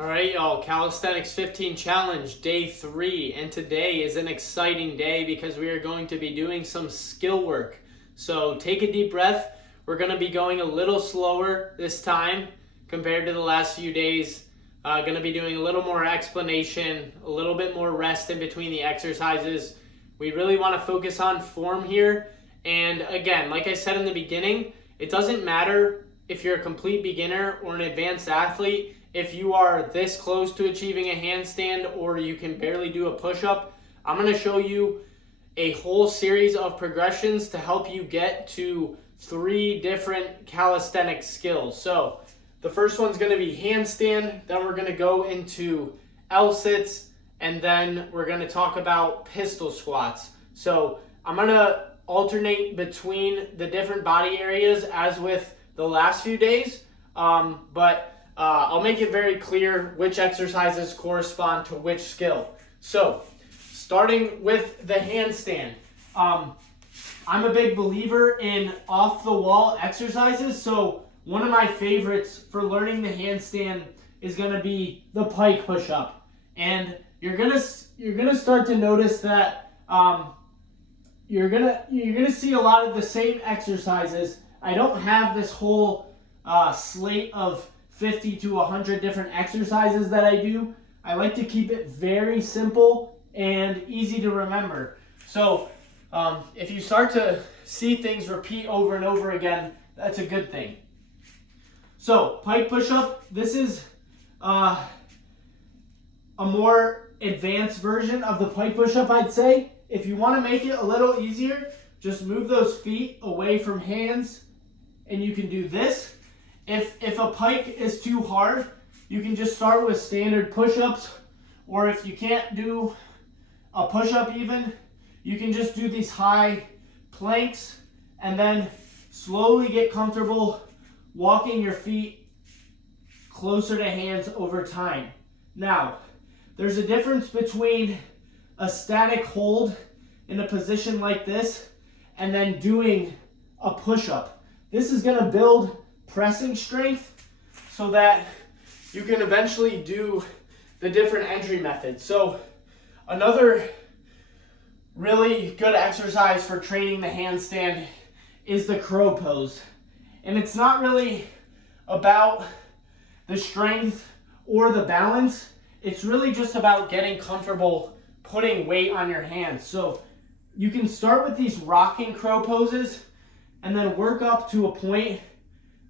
All right, y'all, Calisthenics 15 Challenge, day 3, and today is an exciting day because we are going to be doing some skill work. So take a deep breath. We're going to be going a little slower this time compared to the last few days. Going to be doing a little more explanation, a little bit more rest in between the exercises. We really want to focus on form here. And again, like I said in the beginning, it doesn't matter if you're a complete beginner or an advanced athlete. If you are this close to achieving a handstand or you can barely do a push-up, I'm going to show you a whole series of progressions to help you get to 3 different calisthenics skills. So the first one's going to be handstand, then we're going to go into L-sits, and then we're going to talk about pistol squats. So I'm going to alternate between the different body areas as with the last few days, but I'll make it very clear which exercises correspond to which skill. So, starting with the handstand. I'm a big believer in off-the-wall exercises, so one of my favorites for learning the handstand is going to be the pike push-up. And you're gonna start to notice that you're gonna see a lot of the same exercises. I don't have this whole slate of 50 to 100 different exercises that I do. I like to keep it very simple and easy to remember. So if you start to see things repeat over and over again, that's a good thing. So pike push-up, this is a more advanced version of the pike push-up, I'd say. If you want to make it a little easier, just move those feet away from hands and you can do this. If a pike is too hard, you can just start with standard push-ups, or if you can't do a push-up even, you can just do these high planks and then slowly get comfortable walking your feet closer to hands over time. Now, there's a difference between a static hold in a position like this and then doing a push-up. This is going to build pressing strength so that you can eventually do the different entry methods. So another really good exercise for training the handstand is the crow pose. And it's not really about the strength or the balance. It's really just about getting comfortable putting weight on your hands. So you can start with these rocking crow poses and then work up to a point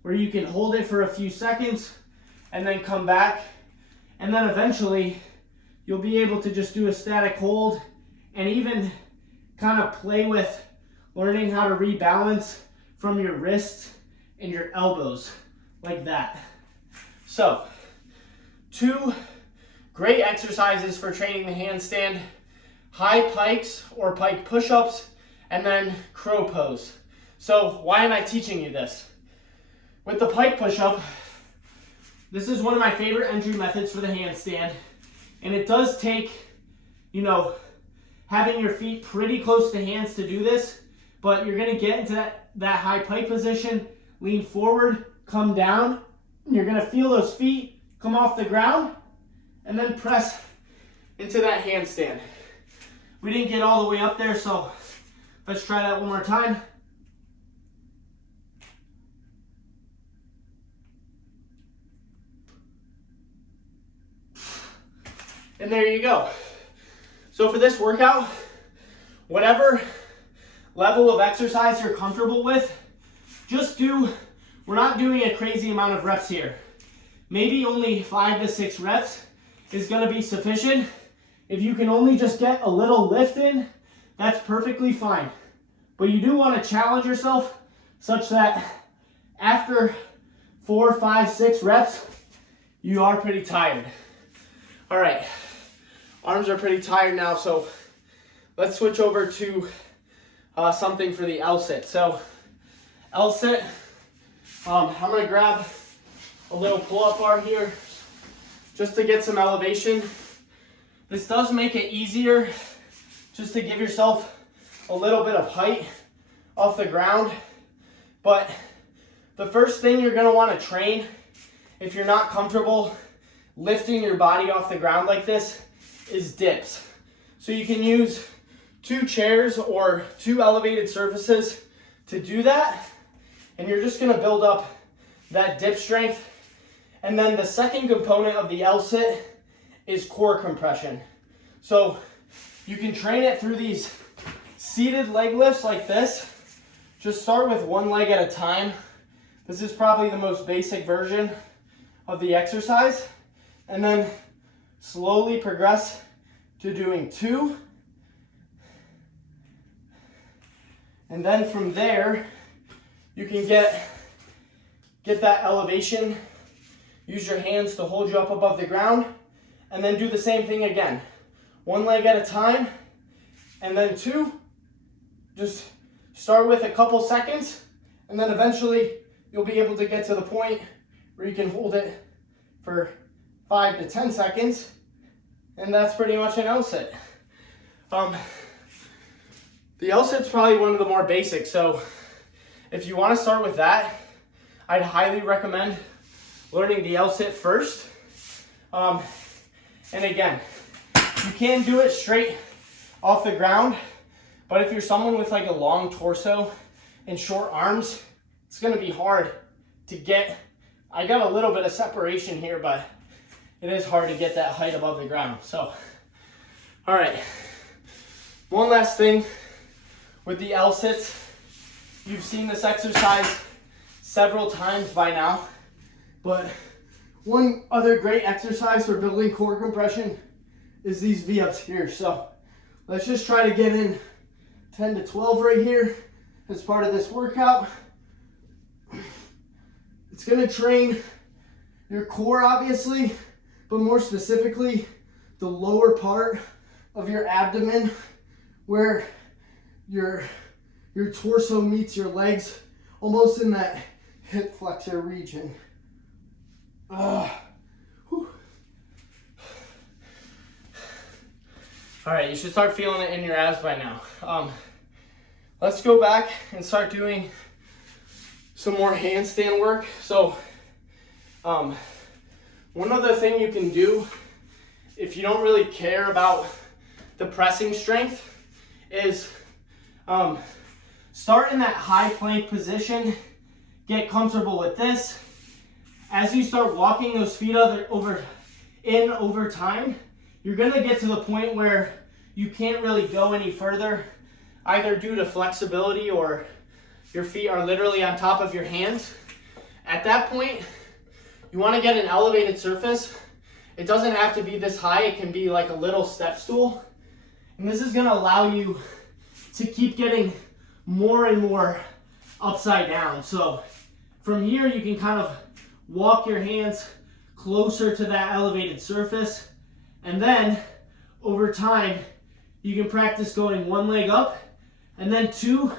where you can hold it for a few seconds and then come back, and then eventually you'll be able to just do a static hold and even kind of play with learning how to rebalance from your wrists and your elbows like that. So 2 great exercises for training the handstand: high pikes or pike push-ups, and then crow pose. So why am I teaching you this? With the pike push-up, this is one of my favorite entry methods for the handstand, and it does take, having your feet pretty close to hands to do this, but you're going to get into that high pike position, lean forward, come down, and you're going to feel those feet come off the ground, and then press into that handstand. We didn't get all the way up there, so let's try that one more time. And there you go. So for this workout, whatever level of exercise you're comfortable with, we're not doing a crazy amount of reps here. Maybe only 5 to 6 reps is going to be sufficient. If you can only just get a little lift in, that's perfectly fine. But you do want to challenge yourself such that after 4, 5, 6 reps, you are pretty tired. All right, arms are pretty tired now, so let's switch over to something for the L-sit. So L-sit, I'm going to grab a little pull-up bar here just to get some elevation. This does make it easier just to give yourself a little bit of height off the ground. But the first thing you're going to want to train, if you're not comfortable lifting your body off the ground like this is dips. So you can use 2 chairs or 2 elevated surfaces to do that. And you're just gonna build up that dip strength. And then the second component of the L-sit is core compression. So you can train it through these seated leg lifts like this. Just start with 1 leg at a time. This is probably the most basic version of the exercise. And then slowly progress to doing 2. And then from there, you can get that elevation. Use your hands to hold you up above the ground. And then do the same thing again. 1 leg at a time. And then 2. Just start with a couple seconds. And then eventually you'll be able to get to the point where you can hold it for 5 to 10 seconds. And that's pretty much an L-sit. The L-sit's probably one of the more basic. So if you want to start with that, I'd highly recommend learning the L-sit first. And again, you can do it straight off the ground, but if you're someone with like a long torso and short arms, it's gonna be hard to get. I got a little bit of separation here, but it is hard to get that height above the ground. So, all right. One last thing with the L-sits. You've seen this exercise several times by now, but one other great exercise for building core compression is these V-ups here. So let's just try to get in 10 to 12 right here as part of this workout. It's gonna train your core obviously, but more specifically the lower part of your abdomen where your torso meets your legs, almost in that hip flexor region. All right, you should start feeling it in your abs by now. Let's go back and start doing some more handstand work. So one other thing you can do if you don't really care about the pressing strength is start in that high plank position, get comfortable with this. As you start walking those feet over time, you're gonna get to the point where you can't really go any further, either due to flexibility or your feet are literally on top of your hands. At that point, you wanna get an elevated surface. It doesn't have to be this high, it can be like a little step stool. And this is gonna allow you to keep getting more and more upside down. So from here, you can kind of walk your hands closer to that elevated surface. And then over time, you can practice going 1 leg up and then 2,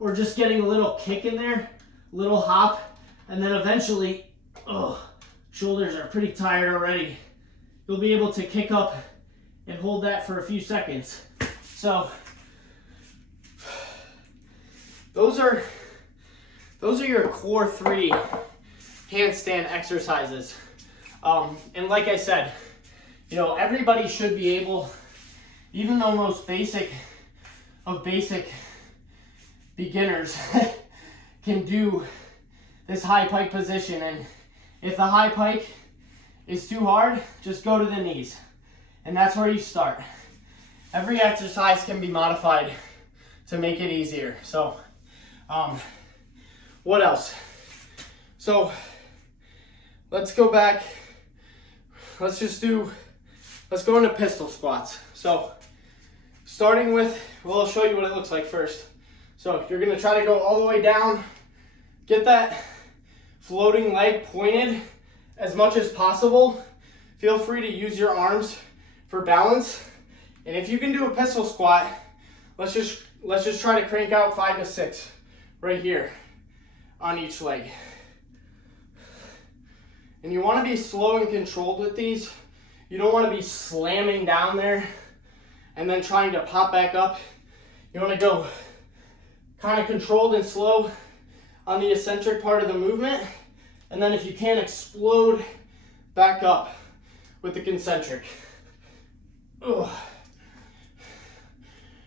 or just getting a little kick in there, little hop. And then eventually, shoulders are pretty tired already. You'll be able to kick up and hold that for a few seconds. So those are your core 3 handstand exercises. And like I said, everybody should be able, even the most basic of basic beginners can do this high pike position. And if the high pike is too hard, just go to the knees. And that's where you start. Every exercise can be modified to make it easier. So, what else? So, let's go back. Let's go into pistol squats. So, starting with, I'll show you what it looks like first. So, you're gonna try to go all the way down, get that floating leg pointed as much as possible. Feel free to use your arms for balance. And if you can do a pistol squat, let's just try to crank out 5 to 6 right here on each leg. And you want to be slow and controlled with these. You don't want to be slamming down there and then trying to pop back up. You want to go kind of controlled and slow on the eccentric part of the movement. And then if you can, explode back up. with the concentric. Ugh.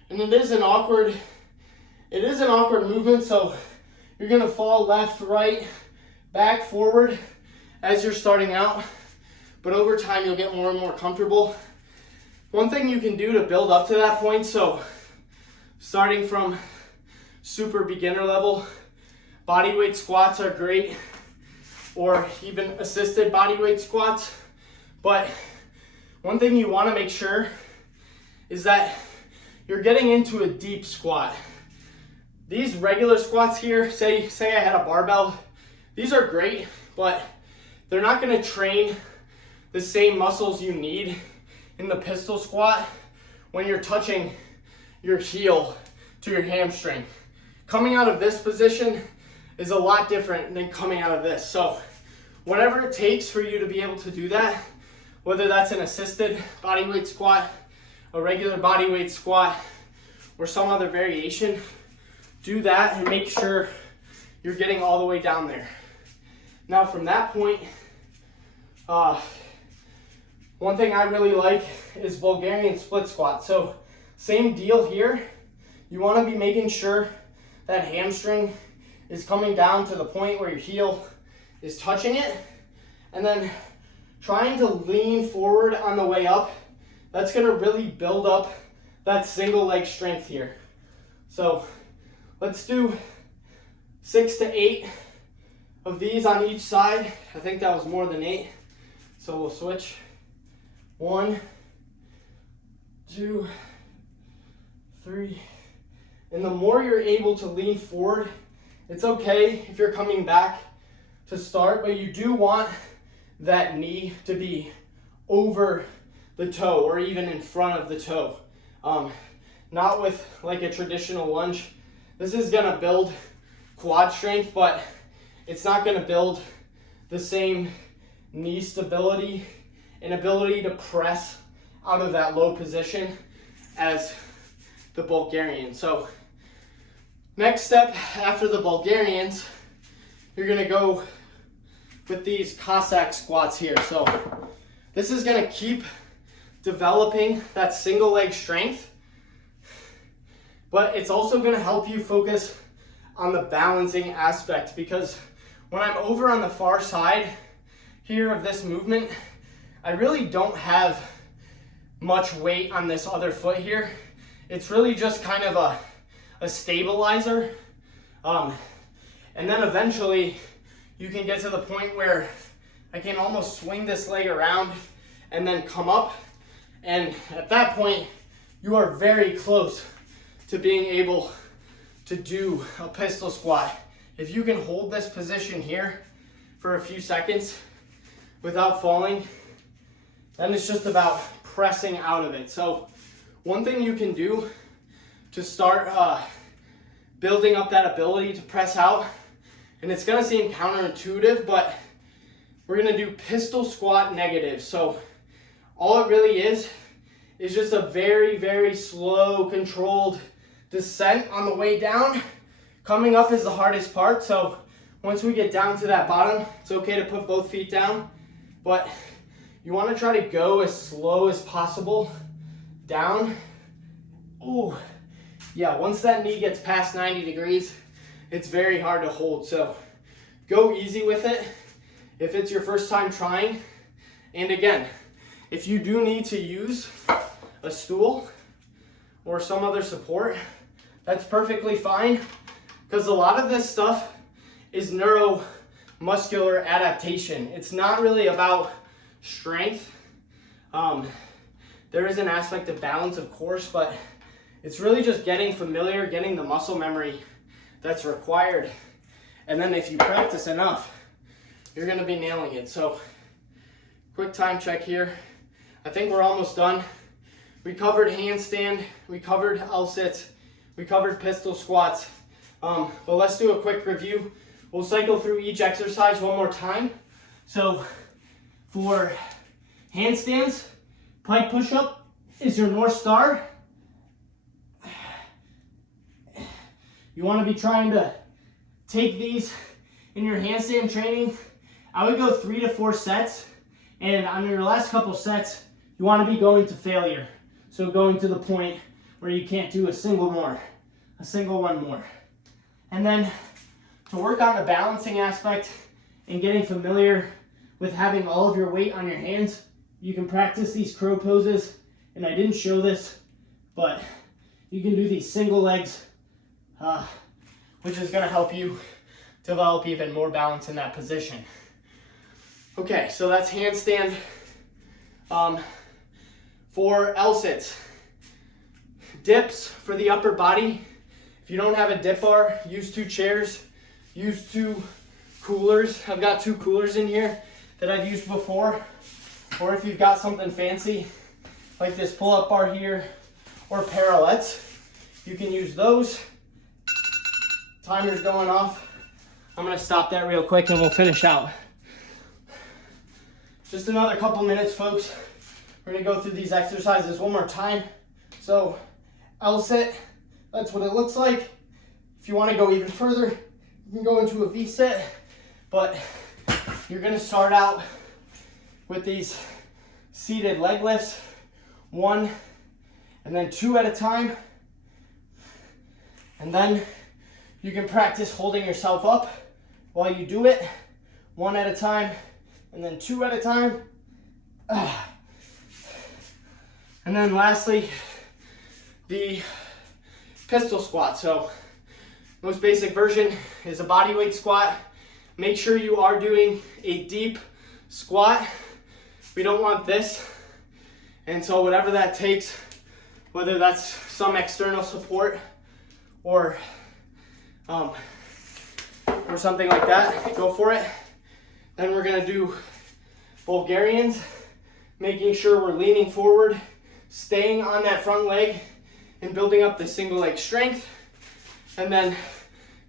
And it is an awkward movement, so you're gonna fall left, right, back, forward as you're starting out, but over time you'll get more and more comfortable. One thing you can do to build up to that point, so starting from super beginner level, bodyweight squats are great, or even assisted bodyweight squats. But one thing you want to make sure is that you're getting into a deep squat. These regular squats here, say I had a barbell, these are great, but they're not going to train the same muscles you need in the pistol squat when you're touching your heel to your hamstring. Coming out of this position is a lot different than coming out of this. So whatever it takes for you to be able to do that, whether that's an assisted bodyweight squat, a regular bodyweight squat, or some other variation, do that and make sure you're getting all the way down there. Now from that point, one thing I really like is Bulgarian split squat. So same deal here. You want to be making sure that hamstring is coming down to the point where your heel is touching it, and then trying to lean forward on the way up. That's going to really build up that single leg strength here. So let's do 6 to 8 of these on each side. I think that was more than 8. So we'll switch. 1, 2, 3. And the more you're able to lean forward, it's okay if you're coming back to start, but you do want that knee to be over the toe or even in front of the toe. Not with like a traditional lunge. This is gonna build quad strength, but it's not gonna build the same knee stability and ability to press out of that low position as the Bulgarian. So next step after the Bulgarians, you're gonna go with these Cossack squats here. So this is gonna keep developing that single leg strength, but it's also gonna help you focus on the balancing aspect, because when I'm over on the far side here of this movement, I really don't have much weight on this other foot here. It's really just kind of a stabilizer. And then eventually you can get to the point where I can almost swing this leg around and then come up. And at that point, you are very close to being able to do a pistol squat. If you can hold this position here for a few seconds without falling, then it's just about pressing out of it. So one thing you can do to start building up that ability to press out, and it's gonna seem counterintuitive, but we're gonna do pistol squat negative. So all it really is just a very, very slow, controlled descent on the way down. Coming up is the hardest part, so once we get down to that bottom, it's okay to put both feet down, but you want to try to go as slow as possible down. Ooh, yeah, once that knee gets past 90 degrees, it's very hard to hold, so go easy with it if it's your first time trying. And again, if you do need to use a stool or some other support, that's perfectly fine, because a lot of this stuff is neuromuscular adaptation. It's not really about strength. There is an aspect of balance, of course, but it's really just getting familiar, getting the muscle memory that's required. And then if you practice enough, you're gonna be nailing it. So quick time check here. I think we're almost done. We covered handstand, we covered L-sits, we covered pistol squats. But let's do a quick review. We'll cycle through each exercise one more time. So for handstands, pike push-up is your North Star. You want to be trying to take these in your handstand training. I would go 3 to 4 sets And on your last couple sets, you want to be going to failure. So going to the point where you can't do a single one more. And then to work on the balancing aspect and getting familiar with having all of your weight on your hands, you can practice these crow poses. And I didn't show this, but you can do these single legs, which is going to help you develop even more balance in that position. Okay, so that's handstand. For L-sits, dips for the upper body. If you don't have a dip bar, use 2 chairs, use 2 coolers. I've got 2 coolers in here that I've used before. Or if you've got something fancy, like this pull-up bar here, or parallettes, you can use those. Timer's going off. I'm gonna stop that real quick and we'll finish out. Just another couple minutes, folks. We're gonna go through these exercises one more time. So, L-sit, that's what it looks like. If you wanna go even further, you can go into a V-sit, but you're gonna start out with these seated leg lifts, 1 and then 2 at a time. And then you can practice holding yourself up while you do it, 1 at a time, and then 2 at a time. And then lastly, the pistol squat. So most basic version is a body weight squat. Make sure you are doing a deep squat. We don't want this. And so whatever that takes, whether that's some external support or something like that, go for it. Then we're gonna do Bulgarians, making sure we're leaning forward, staying on that front leg and building up the single leg strength. And then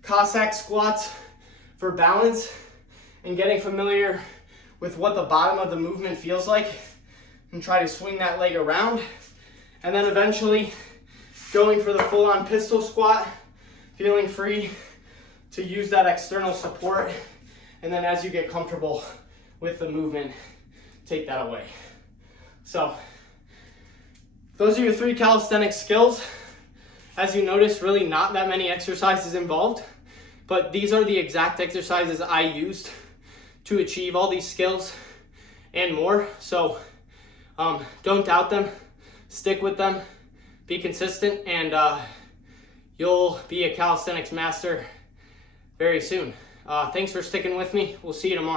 Cossack squats for balance and getting familiar with what the bottom of the movement feels like and try to swing that leg around. And then eventually going for the full-on pistol squat, feeling free to use that external support. And then as you get comfortable with the movement, take that away. So those are your 3 calisthenics skills. As you notice, really not that many exercises involved, but these are the exact exercises I used to achieve all these skills and more. So don't doubt them, stick with them, be consistent, and you'll be a calisthenics master very soon. Thanks for sticking with me. We'll see you tomorrow.